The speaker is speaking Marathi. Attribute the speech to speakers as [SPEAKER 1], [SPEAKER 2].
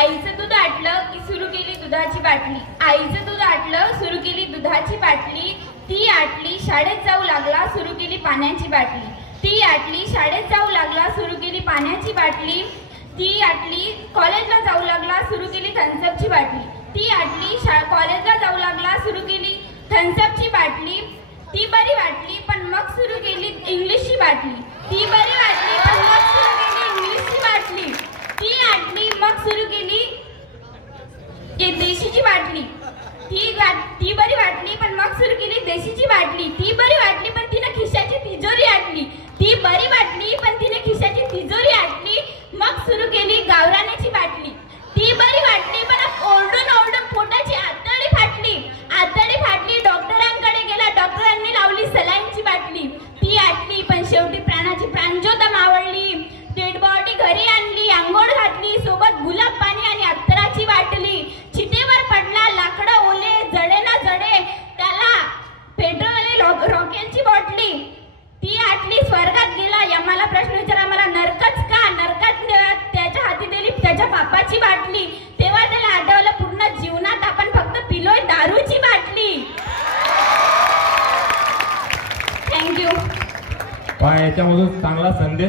[SPEAKER 1] आईचं दूध आटलं की सुरू केली दुधाची बाटली. आईचं दूध आटलं सुरू केली दुधाची बाटली. ती आटली शाळेत जाऊ लागला सुरू केली पाण्याची बाटली. ती आटली शाळेत जाऊ लागला सुरू केली पाण्याची बाटली. ती आटली कॉलेजला जाऊ लागला सुरू केली थम्सअपची बाटली. ती आटली शा कॉलेजला जाऊ लागला सुरू केली थम्सअपची बाटली. ती बरी वाटली पण मग सुरू केली इंग्लिशची बाटली. ती बरी वाटली पण मग सुरू केली इंग्लिशची बाटली ती आटली मग सुरू केली एक देशीची बाटली ती ती बरी वाटली पण मग सुरू केली देशीची बाटली. ती बरी वाटली रॉकेलची बाटली. ती आटली स्वर्गात गेला. यमाला प्रश्न विचारा मला नरकच का? नरकात त्याच्या हाती दिली त्याच्या बापाची बाटली. तेव्हा त्याला आठवलं पूर्ण जीवनात आपण फक्त पिलोय दारूची बाटली. थँक्यू
[SPEAKER 2] याच्यामधून चांगला संदेश